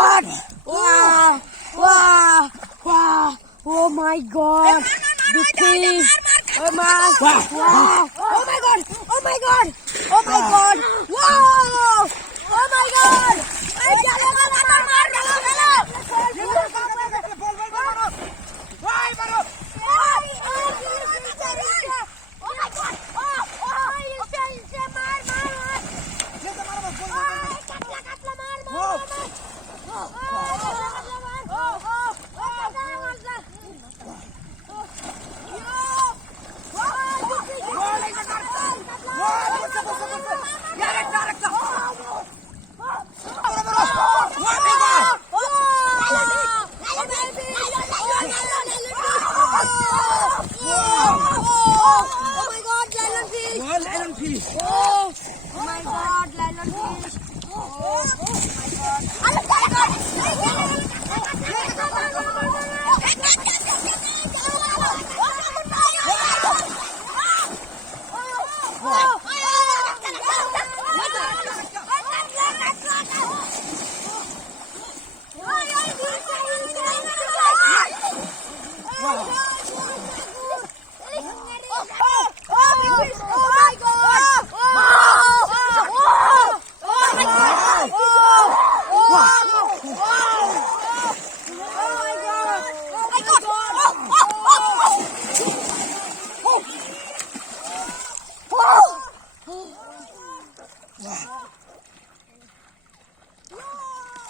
god! Wow! Wow! Wow! Oh my god! The fish! Oh my! Wow! Wow! Oh my god! Oh my god! Oh my god! Wow! Oh my god! Hey, chalo, Oh my god, lion fish. Oh my god.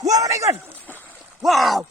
Wow, my God! Wow!